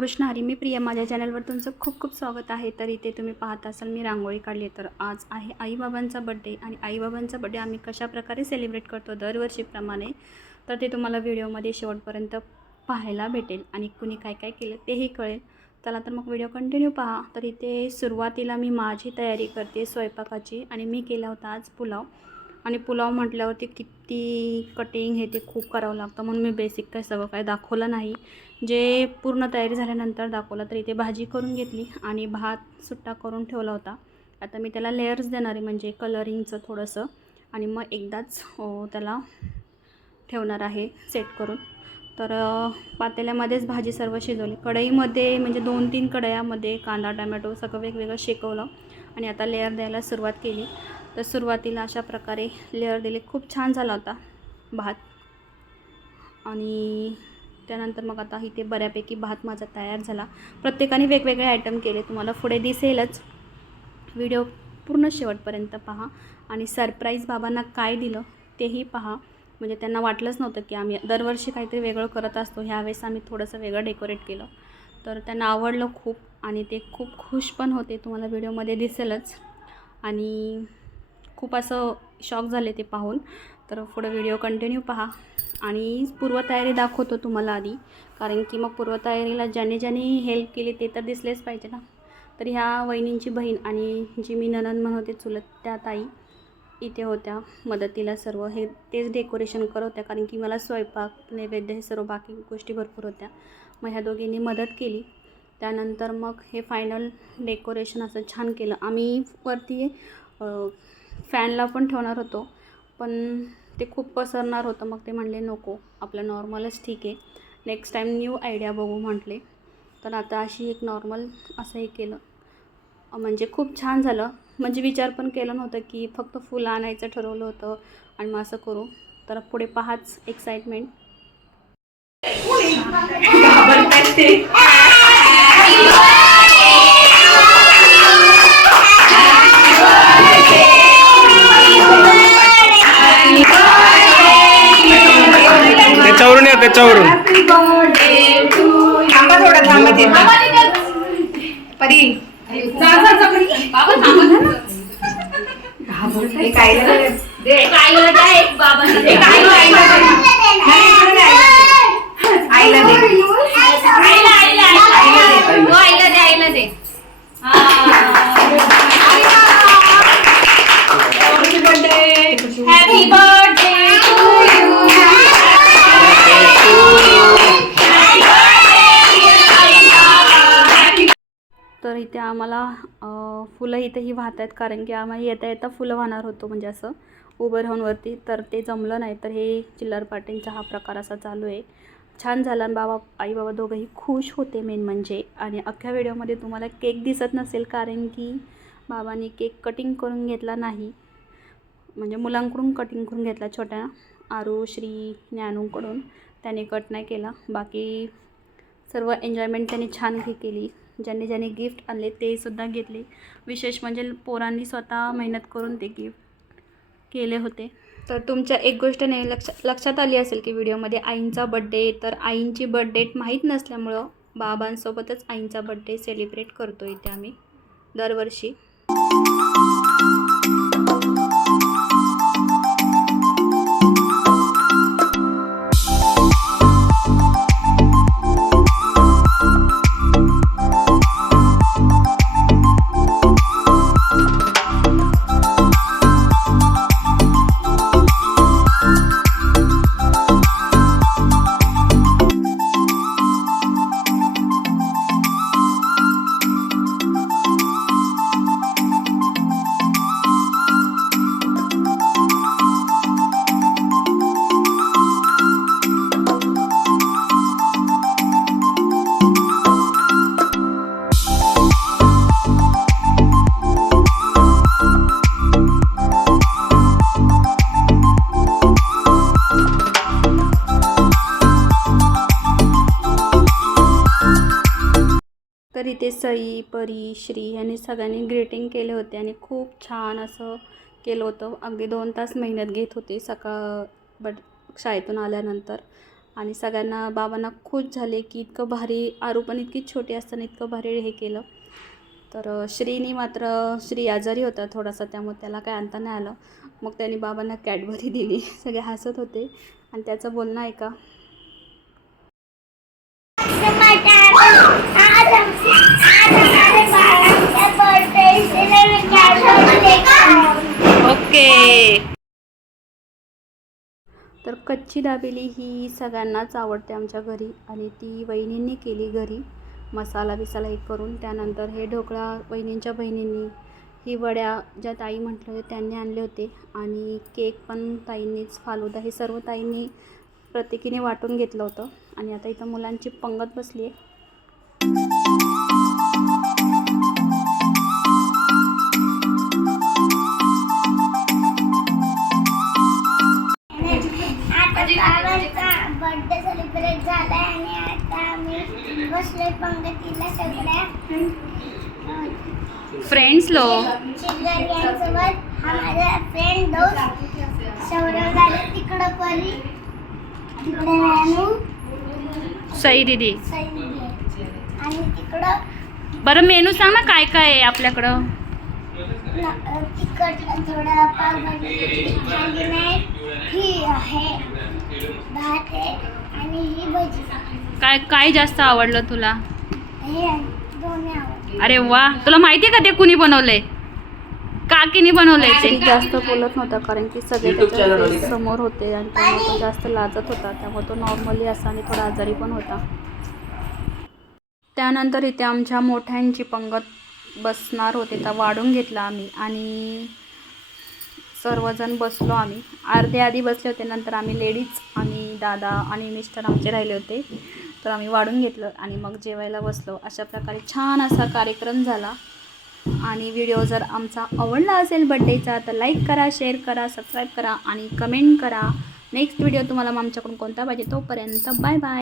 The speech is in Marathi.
रामकृष्ण हरी मी प्रिया. माझ्या चॅनलवर तुमचं खूप खूप स्वागत आहे. तर इथे तुम्ही पाहत असाल मी रांगोळी काढली तर आज आहे आईबाबांचा बड्डे आणि आईबाबांचा बड्डे आम्ही कशाप्रकारे सेलिब्रेट करतो दरवर्षीप्रमाणे तर ते तुम्हाला व्हिडिओमध्ये शेवटपर्यंत पाहायला भेटेल आणि कुणी काय काय केलं तेही कळेल. चला तर मग व्हिडिओ कंटिन्यू पहा. तर इथे सुरुवातीला मी माझी तयारी करते स्वयंपाकाची आणि मी केला होता आज पुलाव. आणि पुलाव म्हटल्यावरती किती कटिंग हे ते खूप करावं लागतं. म्हणून मी बेसिक काय सगळं काय दाखवलं नाही. जे पूर्ण तयारी झाल्यानंतर दाखवलं तर इथे भाजी करून घेतली आणि भात सुट्टा करून ठेवला होता. आता मी त्याला लेअर्स देणार आहे म्हणजे कलरिंगचं थोडंसं. आणि मग एकदाच त्याला ठेवणार आहे सेट करून. तर पातेल्यामध्येच भाजी सर्व शिजवली. कढईमध्ये म्हणजे दोन तीन कढयामध्ये कांदा टमॅटो सगळं वेगवेगळं शेकवलं आणि आता लेअर द्यायला सुरुवात केली. तर सुरुवातीला अशा प्रकारे लेअर दिले. खूप छान झाला होता भात. आणि त्यानंतर मग आता इथे बऱ्यापैकी भात माझा तयार झाला. प्रत्येकाने वेगवेगळे आयटम केले. तुम्हाला पुढे दिसेलच. व्हिडिओ पूर्ण शेवटपर्यंत पहा आणि सरप्राईज बाबांना काय दिलं तेही पहा. म्हणजे त्यांना वाटलंच नव्हतं की आम्ही दरवर्षी काहीतरी वेगळं करत असतो. ह्यावेळेस आम्ही थोडंसं वेगळं डेकोरेट केलं. तर त्यांना आवडलं खूप आणि ते खूप खुश पण होते. तुम्हाला व्हिडिओमध्ये दिसेलच. आणि खूप असं शॉक झाले ते पाहून. तर पुढं व्हिडिओ कंटिन्यू पहा. आणि पूर्वतयारी दाखवतो तुम्हाला आधी. कारण की मग पूर्वतयारीला ज्याने ज्याने हेल्प केली ते तर दिसलेच पाहिजे ना. तर ह्या वहिनींची बहीण आणि जी मी ननंद म्हणते चुलत त्या ताई इथे होत्या मदतीला सर्व. हे तेच डेकोरेशन करत होत्या कारण की मला स्वयंपाक नैवेद्य हे सर्व बाकी गोष्टी भरपूर होत्या. मग ह्या दोघींनी मदत केली. त्यानंतर मग हे फायनल डेकोरेशन असं छान केलं. आम्ही वरती फॅनला पण ठेवणार होतो पण ते खूप पसरणार होतं. मग ते म्हणले नको आपलं नॉर्मलच ठीक आहे. नेक्स्ट टाईम न्यू आयडिया बघू म्हटले. तर आता अशी एक नॉर्मल असं हे केलं. म्हणजे खूप छान झालं. म्हणजे विचार पण केलं नव्हतं की फक्त फुलं आणायचं ठरवलं होतं आणि मग असं करू. तर पुढे पहाच एक्साइटमेंट त्याच्यावरून या त्याच्यावरून. थांबा थोडं थांबा ते परी. एक आईला दे. एक आईला दे. एक आईला दे. आईला दे. इथे आम्हाला फुलं इथेही वाहत आहेत कारण की आम्हाला येता येता फुलं वाहणार होतो म्हणजे असं उभं राहूनवरती तर ते जमलं नाही. तर हे चिल्लर पार्टींचा हा प्रकार असा चालू आहे. छान झाला आणि बाबा आई बाबा दोघंही खुश होते मेन म्हणजे. आणि अख्ख्या व्हिडिओमध्ये तुम्हाला केक दिसत नसेल कारण की बाबांनी केक कटिंग करून घेतला नाही. म्हणजे मुलांकडून कटिंग करून घेतला छोट्या आरू श्री ज्ञानूंकडून. त्याने कट नाही केला. बाकी सर्व एन्जॉयमेंट त्यांनी छान हे केली. ज्यांनी ज्यांनी गिफ्ट आणले ते सुद्धा घेतले. विशेष म्हणजे पोरांनी स्वतः मेहनत करून ते गिफ्ट केले होते. तर तुमच्या एक गोष्ट नाही लक्ष लक्षात आली असेल की व्हिडिओमध्ये आईंचा बड्डे तर आईंची बड्डेट माहीत नसल्यामुळं बाबांसोबतच आईंचा बड्डे सेलिब्रेट करतो इथे आम्ही दरवर्षी. तर इथे सई परी श्री यांनी सगळ्यांनी ग्रीटिंग केले होते आणि खूप छान असं केलं होतं. अगदी दोन तास मेहनत घेत होते सकाळ बट शाळेतून आल्यानंतर. आणि सगळ्यांना बाबांना खुश झाले की इतकं भारी आरू पण इतकी छोटी असताना इतकं भारी हे केलं. तर श्रीनी मात्र श्री आजारी होता थोडासा त्यामुळे त्याला काय आणता नाही आलं. मग त्यांनी बाबांना कॅडबरी दिली. सगळे हसत होते. आणि त्याचं बोलणं ऐका. ओके. तर कच्ची दाबेली ही सगळ्यांनाच आवडते आमच्या घरी आणि ती वहिनींनी केली घरी. मसाला बिसाला हे करून त्यानंतर हे ढोकळा वहिनींच्या बहिणींनी ही वड्या ज्या ताई म्हटलं होते त्यांनी आणले होते. आणि केक पण ताईंनीच फालुदा हे सर्व ताईंनी प्रत्येकीने वाटून घेतलं होतं. आणि आता इथं मुलांची पंगत बसली आहे. पंगतीला सगळ्या फ्रेंड्स लो. शेजाऱ्यांसोबत हा माझा फ्रेंड दोस्त सौरव झाले तिकडं परी तिकडे नानू सई दिदी. आणि तिकडं बरं मेनू सांग ना काय काय आहे आपल्याकडं? तिखट थोडं पावभाजी ही आहे भात आहे आणि ही भजी. काय काय जास्त आवडलं तुला? हे अरे वा तुला माहिती आहे का ते कुणी बनवलंय? काकीने बनवलंय ते. जास्त बोलत नव्हता कारण की सगळे त्याच्यासमोर होते आणि त्यामुळे तो जास्त लाजत होता त्यामुळे तो नॉर्मली असा आणि थोडा आजारी पण होता. त्यानंतर इथे आमच्या मोठ्यांची पंगत बसणार होते तर वाढून घेतला आम्ही आणि सर्वजण बसलो आम्ही. अर्धे आधी बसले होते नंतर आम्ही लेडीज आणि दादा आणि मिस्टर आमचे राहिले होते. तर आम्ही वाढून घेतलं आणि मग जेवायला बसलो. अशा प्रकारे छान असा कार्यक्रम झाला. आणि व्हिडिओ जर आमचा आवडला असेल बड्डेचा तर लाईक करा शेअर करा सबस्क्राईब करा आणि कमेंट करा. नेक्स्ट व्हिडिओ तुम्हाला मग आमच्याकडून कोणता पाहिजे तोपर्यंत बाय बाय